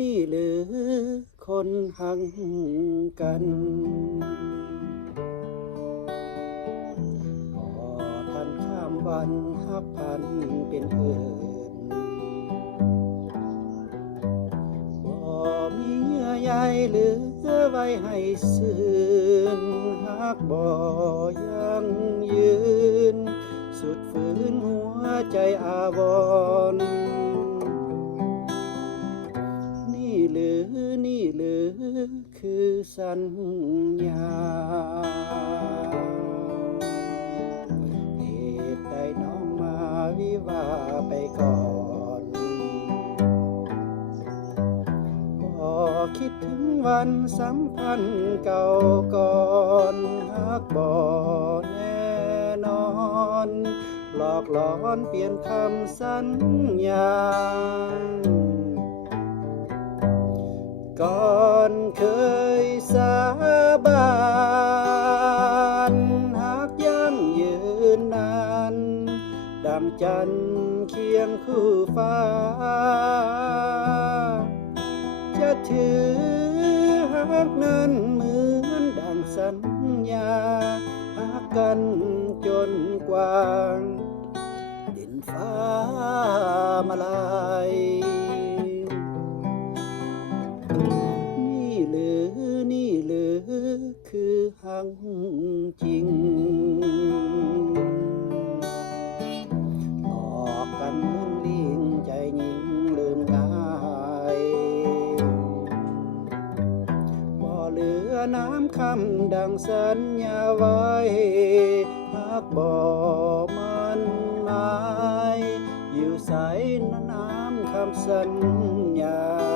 นี่หรือคนหักกันพอทันข้ามวันหักพันเป็นเพื่อนบ่มีเยื่อใยเหลือไว้ให้ซื่นหักบ่ยังยืนสุดฝืนหัวใจอาวรณ์นี่หรือคือสัญญาเหตุใดน้องมาวิวาไปก่อนบ่คิดถึงวันสัมพันธ์เก่าก่อนหักบ่แน่นอนหลอกหลอนเปลี่ยนคำสัญญาก่อนเคยสาบานหากยังยืนนานดังจันทร์เคียงคู่ฟ้าจะถือหักนั้นเหมือนดังสัญญาหักกันจนกว้างดินฟ้ามาลายนี่หรือคือหักจริงหลอกกันเหมือนลิงใจยิ่งลืมง่ายบ่เหลือน้ำคำดังสัญญาไว้หักบ่มันหมายอยู่ใสน้ำคำสัญญา